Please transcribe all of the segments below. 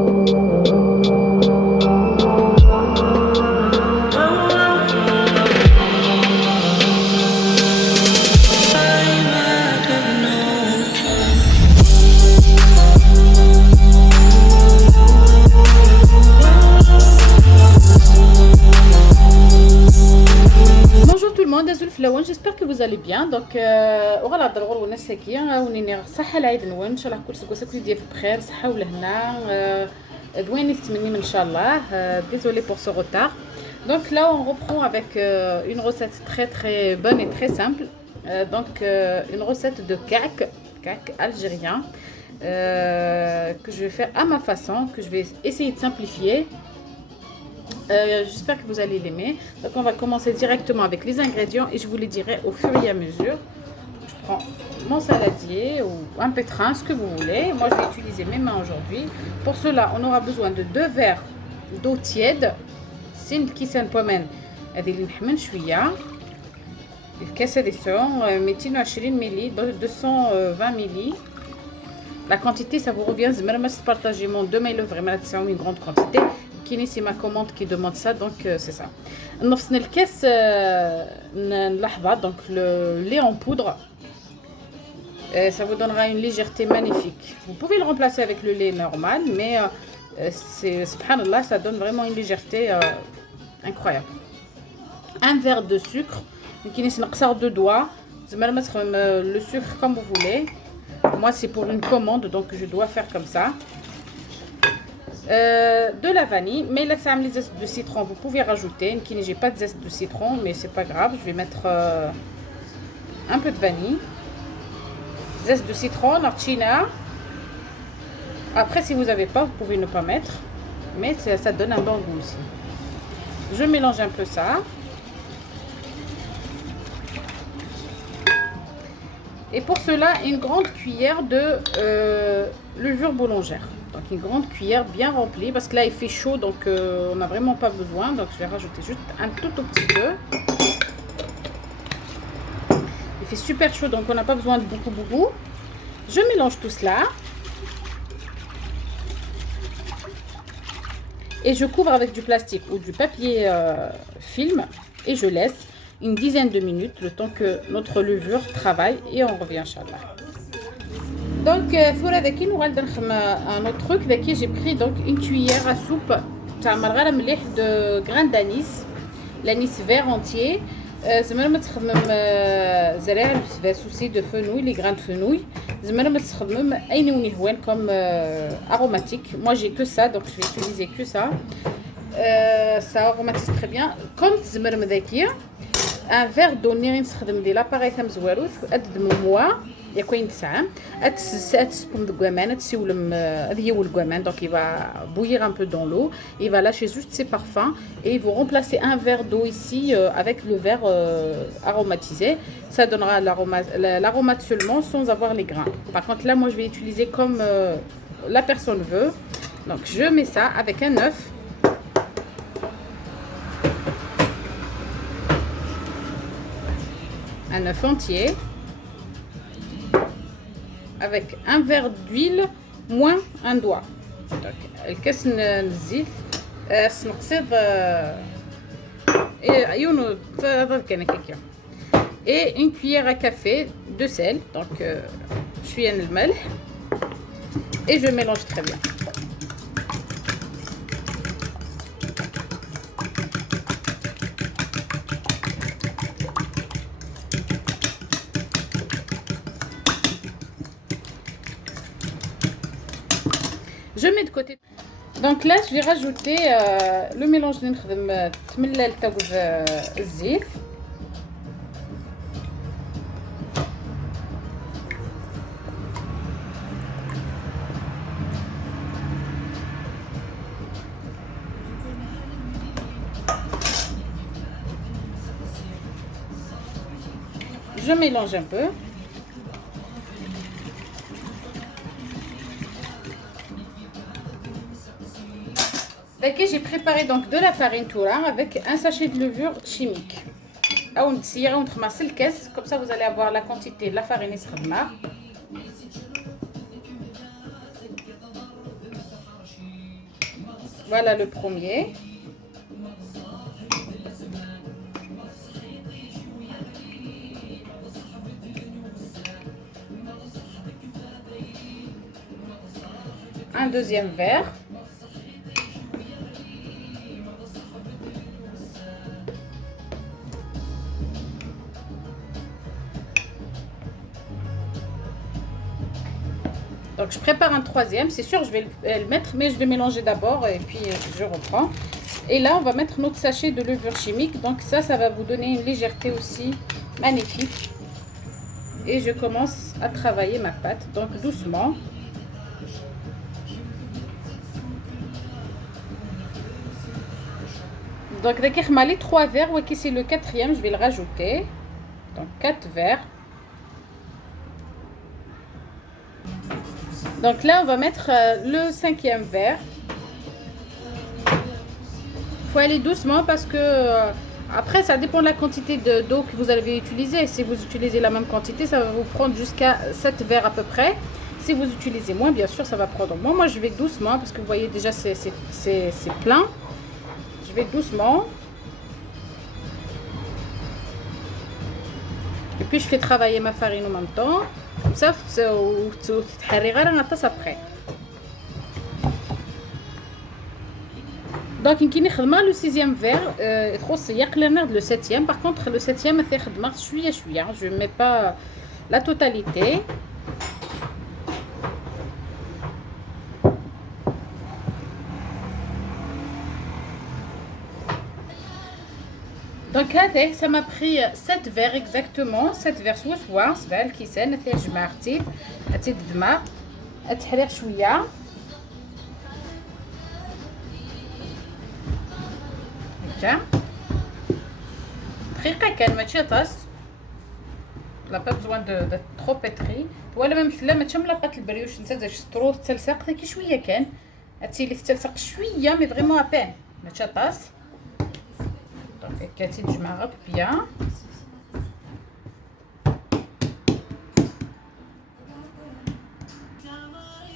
Bonjour tout le monde, j'espère que vous allez bien. Donc, وغلا ضروري والناس هكيا ونيني صحة العيد نون ان شاء الله كل سكو ديال بخير صحة ولهنا دويني تمني ان شاء الله. Désolée pour ce retard. Donc là on reprend avec une recette très bonne et très simple. Une recette de kak algérien que je vais faire à ma façon, que je vais essayer de simplifier. J'espère que vous allez l'aimer. Donc on va commencer directement avec les ingrédients et je vous les dirai au fur et à mesure. Je prends mon saladier ou un pétrin, ce que vous voulez. Moi je vais utiliser mes mains aujourd'hui. Pour cela on aura besoin de 2 verres d'eau tiède. سن الكيسان بومان هذه اللي نحمل شويه. الكاسه دي سون 220 ملي 220 ملي. La quantité ça vous revient زعما partagez mon 2 ميل vraiment c'est une grande quantité. C'est ma commande qui demande ça, donc c'est ça. نفصل الكاس نلحظة donc le lait en poudre. Ça vous donnera une légèreté magnifique. Vous pouvez le remplacer avec le lait normal, mais c'est subhanallah, ça donne vraiment une légèreté incroyable. Un verre de sucre, qui est de doigts. Le sucre comme vous voulez. Moi c'est pour une commande, donc je dois faire comme ça. De la vanille, mais là ça a les zestes de citron, vous pouvez rajouter. J'ai pas de zeste de citron, mais c'est pas grave, je vais mettre un peu de vanille, zeste de citron, narcina. Après si vous n'avez pas, vous pouvez ne pas mettre, mais ça donne un bon goût aussi. Je mélange un peu ça. Et pour cela, une grande cuillère de levure boulangère. Donc une grande cuillère bien remplie parce que là il fait chaud, donc on n'a vraiment pas besoin. Donc je vais rajouter juste un tout petit peu. Il fait super chaud, donc on n'a pas besoin de beaucoup. Je mélange tout cela. Et je couvre avec du plastique ou du papier film et je laisse une dizaine de minutes le temps que notre levure travaille et on revient inchallah. Donc pour هذاك نغادي نخدم un autre truc. Là j'ai pris donc une cuillère à soupe تاع مرغله مليح de grains d'anis, l'anis vert entier. زعما ما تخدمم زرع aussi de fenouil, les grains de fenouil. زعما ما تخدمم اي نوني هوان comme aromatique. Moi j'ai que ça, donc je vais utiliser que ça. Ça aromatise très bien. Comme زعما ذاكيه un verre d'eau نيري نستخدم ديال لاباري تاع مزواروث اد دموع يا كاين 9 اتسبم الكوامان تسيولم هذه هي الكوامان. Donc il va bouillir un peu dans l'eau, il va lâcher juste ses parfums et il va remplacer un verre d'eau ici avec le verre aromatisé. Ça donnera l'aromate seulement sans avoir les grains. Par contre là moi je vais utiliser comme la personne veut. Donc je mets ça avec un œuf. Un œuf entier avec un verre d'huile moins un doigt. الكاس نزيد نقصد عيونو كان هكاك. Et une cuillère à café de sel, donc شويه من الملح et je mélange très bien. Je mets de côté. Donc là je vais rajouter le mélange اللي نخدم تملال تاع الزيت. Je mélange un peu. D'accord, j'ai préparé donc de la farine toura avec un sachet de levure chimique. Comme ça vous allez avoir la quantité de la farine Voilà le premier. Un deuxième verre. Donc je prépare un troisième, c'est sûr je vais le mettre, mais je vais mélanger d'abord et puis je reprends. Et là on va mettre notre sachet de levure chimique, donc ça va vous donner une légèreté aussi magnifique. Et je commence à travailler ma pâte, donc doucement. Donc les 3 verres, c'est le quatrième, je vais le rajouter. Donc 4 verres. Donc là, on va mettre le 5e verre. Il faut aller doucement parce que après, ça dépend de la quantité d'eau que vous allez utiliser. Si vous utilisez la même quantité, ça va vous prendre jusqu'à 7 verres à peu près. Si vous utilisez moins, bien sûr, ça va prendre moins. Moi, je vais doucement parce que vous voyez déjà, c'est plein. Je vais doucement. Et puis, je fais travailler ma farine en même temps. Comme ça, après. Donc, il y a le 6e verre. Il y a le 7e. Par contre, le 7e, je ne mets pas la totalité. Donc ça m'a pris 7 verres exactement, 7 verres سوا سبع الكيسان جمعتي تدمع تحريق شويه هكا دقيقه كان ماشي طاس لا با بزوان دو ترو بيتري ولا ما مثلا ما تملقات البريوش نتا تسترو تلصق داكي شويه كان هاتي اللي تلصق شويه مي فريمون ابان ماشي طاس. كاتي تجمع بيان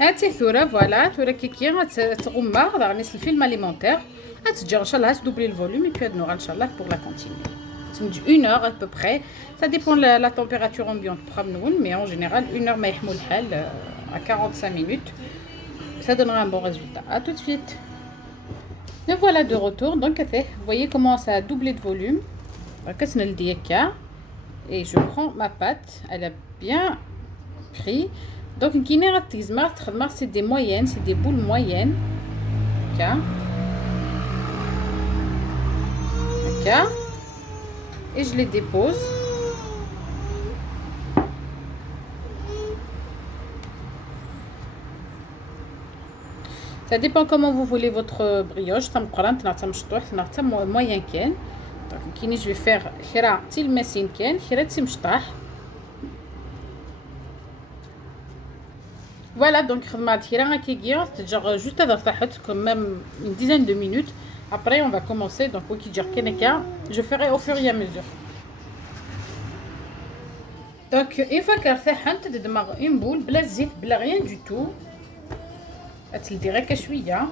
هاتي ثوره فوالا ثوره كيكي غتغمر راه نيس الفيلم اليمونتير غتجي ان شاء الله تدوبلي الفوليوم اي بي نور ان شاء الله بور لا كونتيني تمج 1 heure à peu près ça dépend de la température ambiante mais en général 1 heure ما يحمل الحال à 45 minutes ça donnera un bon résultat. À tout de suite. Me voilà de retour, donc vous voyez comment ça a doublé de volume. Et je prends ma pâte, elle a bien pris. Donc c'est des moyennes, c'est des boules moyennes. Et je les dépose. Ça dépend comment vous voulez votre brioche. Moyen ken. Donc je vais faire khira tilmasin ken, khira timshtah. Voilà, donc juste à quand même une dizaine de minutes. Après on va commencer, donc je ferai au fur et à mesure. Donc une fois qu'elle démarre une boule, bla zit, bla rien du tout. تلدي شويه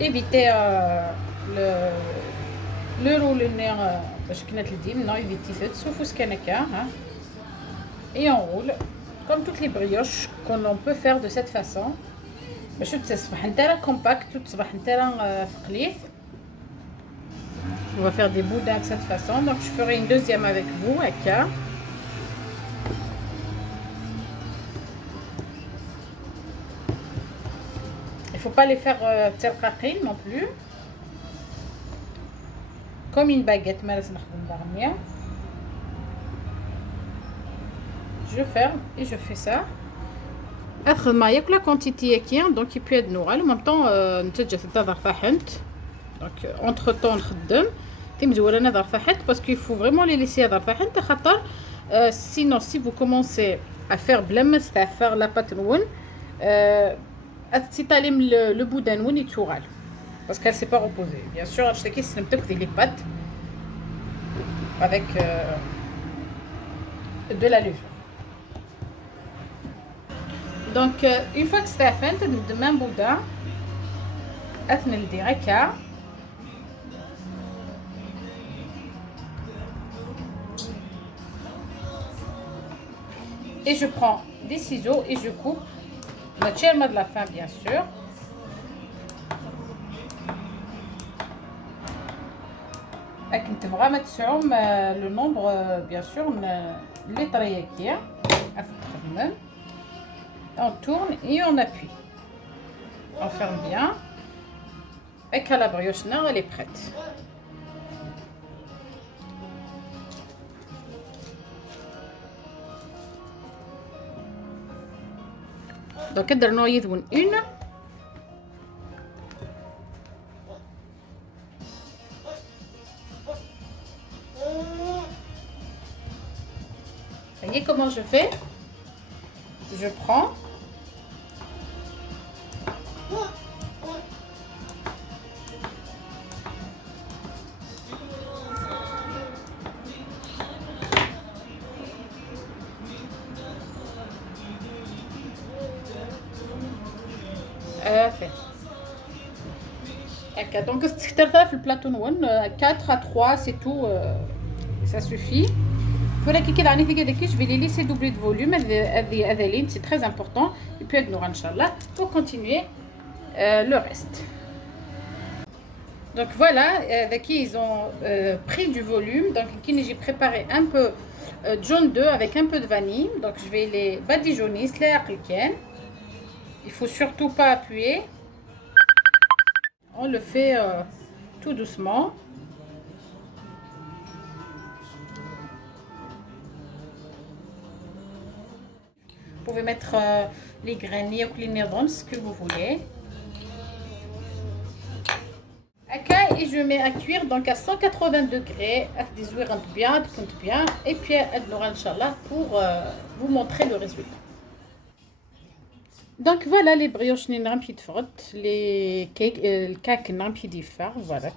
éviter le roulner باش كنا تلدي non éviter سوفوس كان هكا ها et on roule comme toutes les brioches qu'on peut faire de cette façon باش تصبح نتاعها compact وتصبح نتاعها ثقليف. On va faire des boudins de cette façon, donc je ferai une deuxième avec vous هكا. Il faut pas les faire ترقاقين non plus comme une baguette. Je ferme et je fais ça. Après ما ياك la quantité كي donc il peut être nourri en même temps نتجا تضرب فحنت donc entre temps نخدم تمزول انا ضرب فحنت parce qu'il faut vraiment les laisser ضرب فحنت خاطر sinon si vous commencez à faire بلا ما تستعفر la pâte نون تتعلم le boudin وين يتوغال parce qu'elle s'est pas reposée. Bien sûr اشتكي سلمتك les pâtes avec de la levure. Donc une fois que c'est fait de même boudin اثنى ندير هكا et je prends des ciseaux et je coupe la tchelma de la fin bien sûr. كنت بغا ما تسعوم لو نومبر بيان سور لي طريقية تخدمن. On tourne et on appuie. On ferme bien. Et que la brioche noire elle est prête. Donc درنا يذون une. Vous voyez comment je fais? Je prends donc في البلاطو نون 4 à 3 c'est tout, ça suffit. ولكن كي راني في كذاك je vais les laisser doubler de volume هذالين c'est très important et puis نور ان شاء الله pour continuer le reste. Donc voilà, ils ont pris du volume. Donc j'ai préparé un peu jaune d'œuf avec un peu de vanille. Donc je vais les badigeonner. Il faut surtout pas appuyer. On le fait tout doucement. Vous pouvez mettre les graines ou les névrons, ce que vous voulez. Et je mets à cuire donc à 180 degrés, bien, et puis Inch'Allah pour vous montrer le résultat. Donc voilà les brioches نمشي تفرط les cakes نمشي ديفار voilà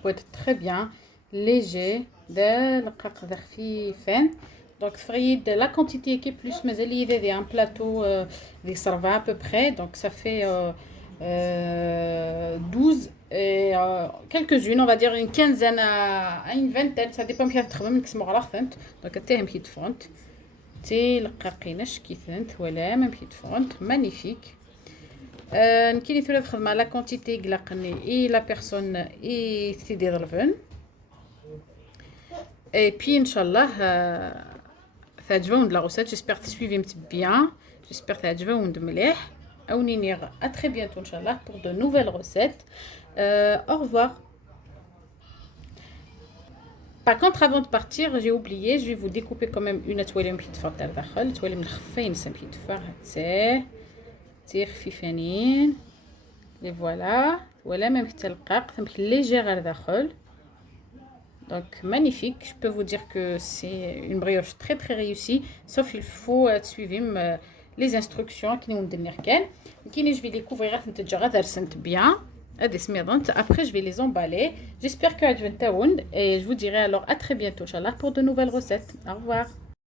pour être très bien léger de الرقاق خفيفين. Donc فريد la quantité qui est plus mais il y a un plateau des sarva à peu près donc ça fait 12 et quelques-unes on va dire une quinzaine à une vingtaine ça dépend كيف تخدم نقسمو على خنت دونك حتى مشي تفرنت تي لقاقيناش كيفنت ولا ما مشي تفرنت مانيفيك. نكيني ثلاث خدمه لا كونتيتي قلقني اي لا بيرسون اي تيدير الفن اي بي ان شاء الله تعجبون لا غوسيت. جيسبر تسويفي بيان جيسبر تعجبون مليح. On ira à très bientôt, Inch'Allah, pour de nouvelles recettes. Au revoir. Par contre, avant de partir, j'ai oublié, je vais vous découper quand même une toile petite forte à l'intérieur. Toile مخفين petite forte. تي خفيفانين. Et voilà. Voilà même petit الرقاق, légère à l'intérieur. Donc magnifique. Je peux vous dire que c'est une brioche très très réussie. Sauf il faut suivre les instructions qui nous donnent je vais les couvrir bien. Après je vais les emballer. J'espère que vous et je vous dirai alors à très bientôt Inch'Allah pour de nouvelles recettes. Au revoir.